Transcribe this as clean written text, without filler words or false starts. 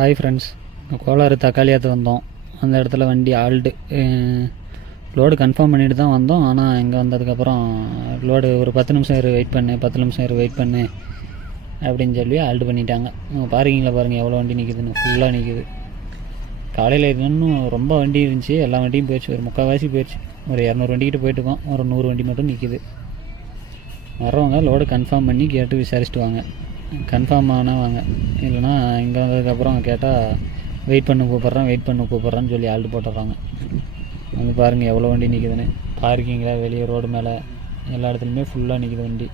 Hi friends, கோலாறு தக்காளியாற்று வந்தோம். அந்த இடத்துல வண்டி ஆல்டு லோடு கன்ஃபார்ம் பண்ணிட்டு தான் வந்தோம். ஆனால் இங்கே வந்ததுக்கப்புறம் லோடு ஒரு 10 நிமிஷம் வெயிட் பண்ணு 10 நிமிஷம் வெயிட் பண்ணு அப்படின்னு சொல்லி ஆல்டு பண்ணிட்டாங்க. பார்க்கிங்கில் பாருங்கள் எவ்வளோ வண்டி நிற்குதுன்னு, ஃபுல்லாக நிற்குது. காலையில் இன்னும் ரொம்ப வண்டி இருந்துச்சு, எல்லா வண்டியும் போயிடுச்சு, ஒரு 3/4 போயிடுச்சு. ஒரு 200 வண்டிக்கிட்ட போயிட்டுருக்கோம், ஒரு 100 வண்டி மட்டும் நிற்கிது. வரவங்க லோடு கன்ஃபார்ம் பண்ணி கேட்டு விசாரிச்சுட்டு வாங்க. கன்ஃபார்ம் ஆனால் வாங்க, இல்லைனா இங்கே வந்ததுக்கப்புறம் கேட்டால் வெயிட் பண்ண கூப்பிட்றான்னு சொல்லி ஆல்டு போட்டுடுறாங்க. வந்து பாருங்கள் எவ்வளோ வண்டி நிற்குதுன்னு. பார்க்கிங்கில் வெளியே ரோடு மேலே எல்லா இடத்துலையுமே ஃபுல்லாக நிற்குது வண்டி.